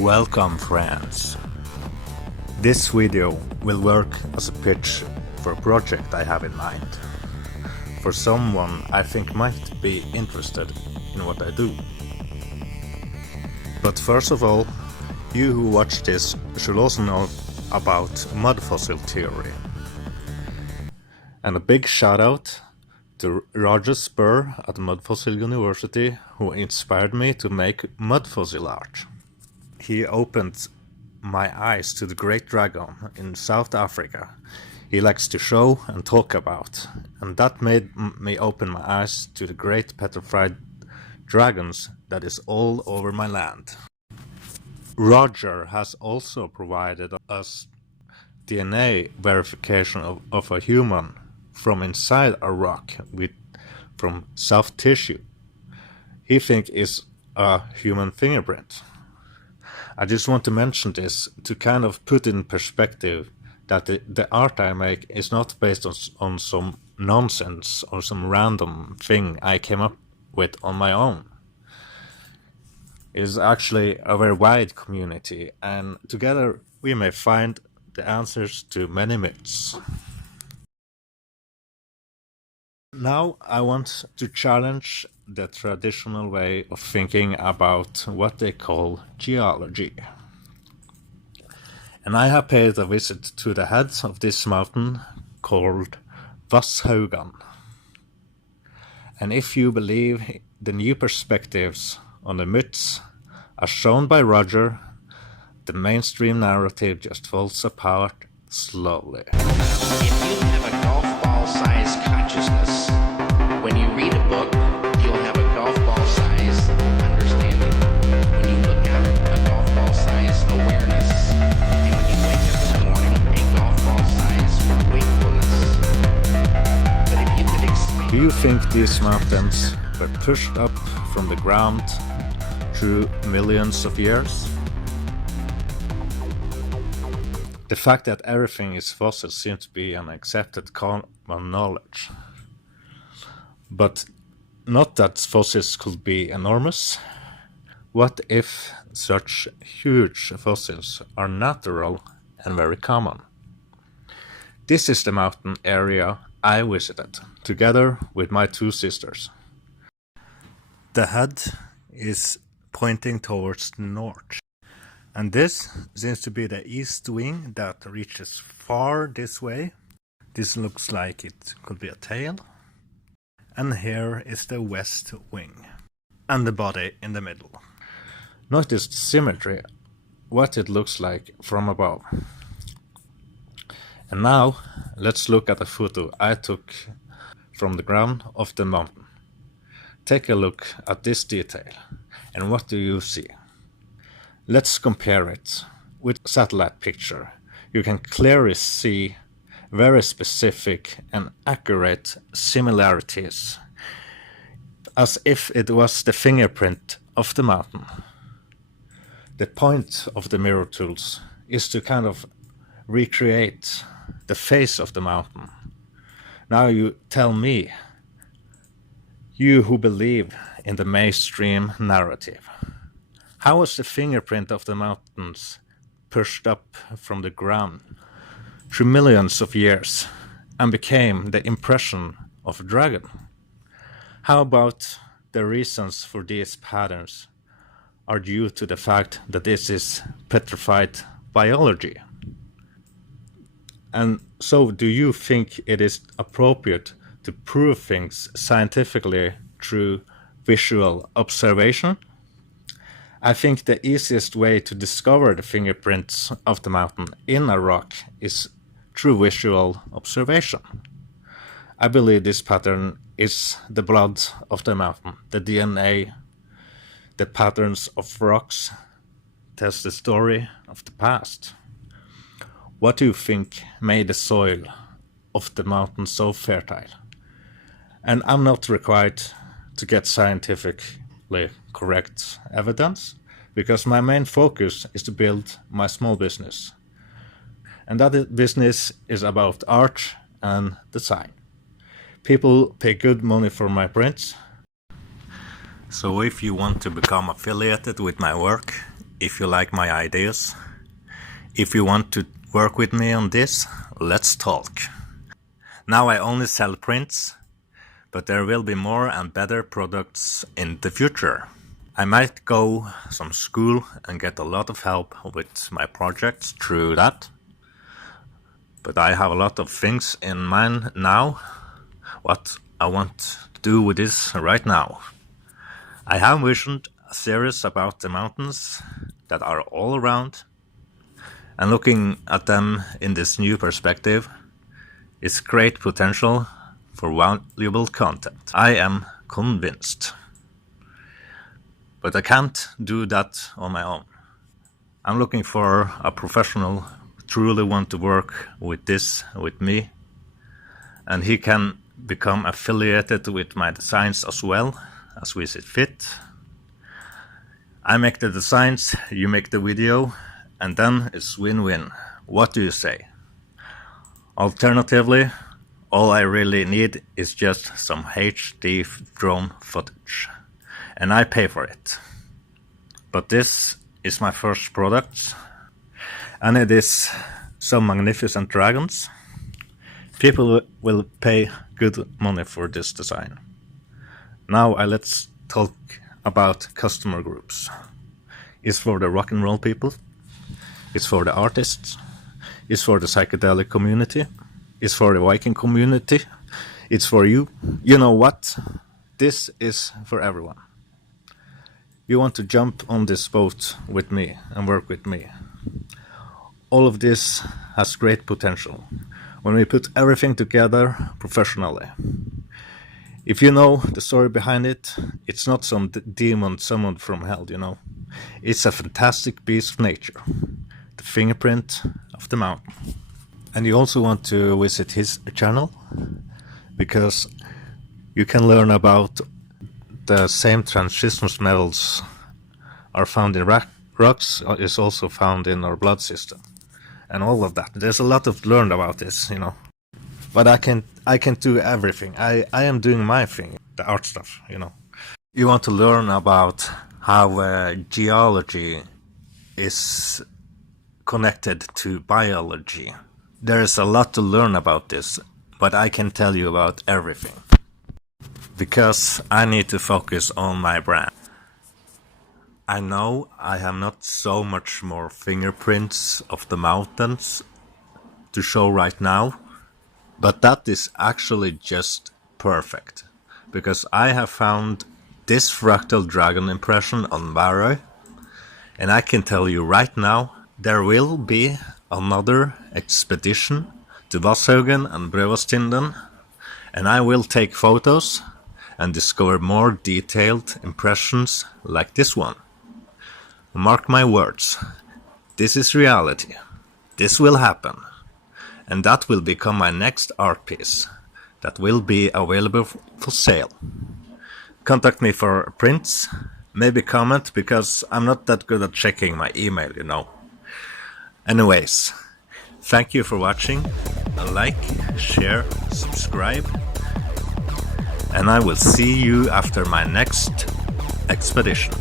Welcome friends! This video will work as a pitch for a project I have in mind. For someone I think might be interested in what I do. But first of all, you who watch this should also know about mudfossil theory. And a big shout out to Roger Spur at Mudfossil University, who inspired me to make mudfossil art. He opened my eyes to the great dragon in South Africa he likes to show and talk about, and that made me open my eyes to the great petrified dragons that is all over my land. Roger has also provided us DNA verification of a human from inside a rock from soft tissue. He thinks it's a human fingerprint. I just want to mention this to kind of put in perspective that the art I make is not based on some nonsense or some random thing I came up with on my own. It is actually a very wide community, and together we may find the answers to many myths. Now I want to challenge the traditional way of thinking about what they call geology. And I have paid a visit to the head of this mountain called Vasshaugan. And if you believe the new perspectives on the myths as shown by Roger, the mainstream narrative just falls apart slowly. If you have a golf ball size consciousness, when you read a book, you'll have a golf ball size understanding. When you look at a golf ball size awareness, and when you wake up in the morning, a golf ball size wakefulness. But if you could expand... Do you think these mountains were pushed up from the ground through millions of years? The fact that everything is fossil seems to be an accepted common knowledge. But not that fossils could be enormous. What if such huge fossils are natural and very common? This is the mountain area I visited, together with my two sisters. The head is pointing towards the north. And this seems to be the east wing that reaches far this way. This looks like it could be a tail. And here is the west wing. And the body in the middle. Notice the symmetry, what it looks like from above. And now, let's look at a photo I took from the ground of the mountain. Take a look at this detail. And what do you see? Let's compare it with satellite picture. You can clearly see very specific and accurate similarities, as if it was the fingerprint of the mountain. The point of the mirror tools is to kind of recreate the face of the mountain. Now you tell me, you who believe in the mainstream narrative, how was the fingerprint of the mountains pushed up from the ground through millions of years and became the impression of a dragon? How about the reasons for these patterns are due to the fact that this is petrified biology? And so do you think it is appropriate to prove things scientifically through visual observation? I think the easiest way to discover the fingerprints of the mountain in a rock is through visual observation. I believe this pattern is the blood of the mountain, the DNA, the patterns of rocks tells the story of the past. What do you think made the soil of the mountain so fertile? And I'm not required to get scientifically correct evidence, because my main focus is to build my small business. And that business is about art and design. People pay good money for my prints. So if you want to become affiliated with my work, if you like my ideas. If you want to work with me on this, let's talk. Now I only sell prints, but there will be more and better products in the future. I might go some school and get a lot of help with my projects through that. But I have a lot of things in mind now, what I want to do with this right now. I have envisioned a series about the mountains that are all around, and looking at them in this new perspective is great potential for valuable content. I am convinced. But I can't do that on my own. I'm looking for a professional who truly want to work with this with me, and he can become affiliated with my designs as well as we see fit. I make the designs, you make the video, and then it's win-win. What do you say? Alternatively, all I really need is just some HD drone footage, and I pay for it. But this is my first product, and it is some magnificent dragons. People will pay good money for this design. Now let's talk about customer groups. It's for the rock and roll people, it's for the artists, it's for the psychedelic community, it's for the Viking community, it's for you. You know what? This is for everyone. You want to jump on this boat with me and work with me. All of this has great potential when we put everything together professionally. If you know the story behind it, it's not some demon summoned from hell, you know. It's a fantastic piece of nature, the fingerprint of the mountain. And you also want to visit his channel, because you can learn about the same transition metals are found in rocks, is also found in our blood system, and all of that. There's a lot to learn about this, you know. But I can do everything. I am doing my thing, the art stuff, you know. You want to learn about how geology is connected to biology. There is a lot to learn about this, but I can tell you about everything, because I need to focus on my brand. I know I have not so much more fingerprints of the mountains to show right now, but that is actually just perfect, because I have found this fractal dragon impression on Varøy, and I can tell you right now, there will be another expedition to Vasshaugen and Per-karlstadtinden, and I will take photos and discover more detailed impressions like this one. Mark my words, this is reality. This will happen. And that will become my next art piece that will be available for sale. Contact me for prints, maybe comment, because I'm not that good at checking my email, you know. Anyways, thank you for watching. Like, share, subscribe, and I will see you after my next expedition.